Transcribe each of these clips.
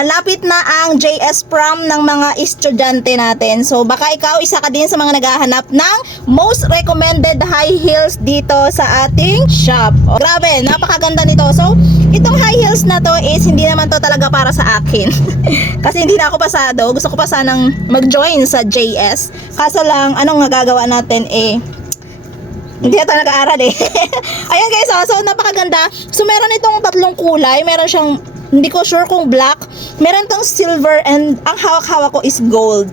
malapit na ang JS Prom ng mga estudyante natin. So baka ikaw isa ka din sa mga naghahanap ng most recommended high heels dito sa ating shop. Grabe, napakaganda nito. So itong high heels na to is hindi naman to talaga para sa akin. Kasi hindi na ako pasado. Gusto ko pa sanang mag-join sa JS. Kaso lang, anong magagawa natin hindi na tayo nag-aaral Ayan guys, so napakaganda. So meron itong tatlong kulay. Meron siyang, hindi ko sure kung black. Meron itong silver and ang hawak-hawak ko is gold.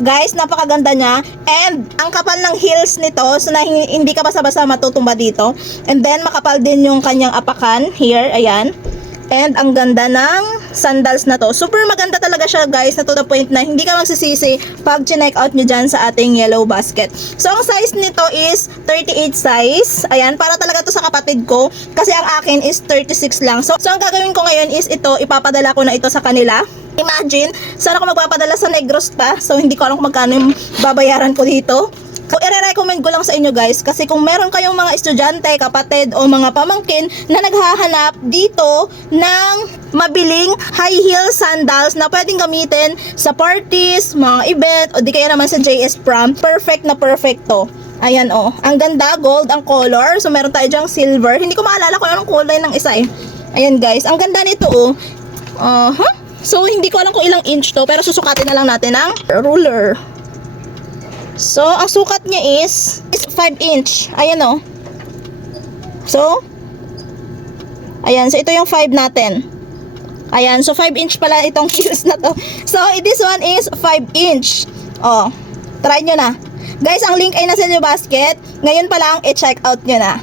Guys, napakaganda niya. And ang kapal ng heels nito, so na hindi ka basa-basa matutumba dito. And then makapal din yung kanyang apakan here, ayan. And ang ganda ng sandals na to. Super maganda talaga siya guys, na to the point na hindi ka magsisisi pag chinek out nyo dyan sa ating yellow basket. So ang size nito is 38 size. Ayan, para talaga to sa kapatid ko. Kasi ang akin is 36 lang. So ang gagawin ko ngayon is ito, ipapadala ko na ito sa kanila. Imagine, sana ako magpapadala sa Negros pa. So hindi ko alam kung magkano yung babayaran ko dito. So, i-recommend ko lang sa inyo guys, kasi kung meron kayong mga estudyante, kapatid, o mga pamangkin na naghahanap dito ng mabiling high heel sandals na pwedeng gamitin sa parties, mga event, o di kaya naman sa JS Prom, perfect na perfect to. Ayan ang ganda, gold ang color. So, meron tayo dyang silver. Hindi ko maalala kung anong kulay ng isa Ayan guys, ang ganda nito So, hindi ko alam kung ilang inch to, pero susukatin na lang natin ang ruler. So, ang sukat niya is 5 inch. Ayan So, ayan. So, ito yung 5 natin. Ayan. So, 5 inch pala itong heels na to. So, this one is 5 inch. Try nyo na. Guys, ang link ay nasa yung basket. Ngayon pa lang, i-check out nyo na.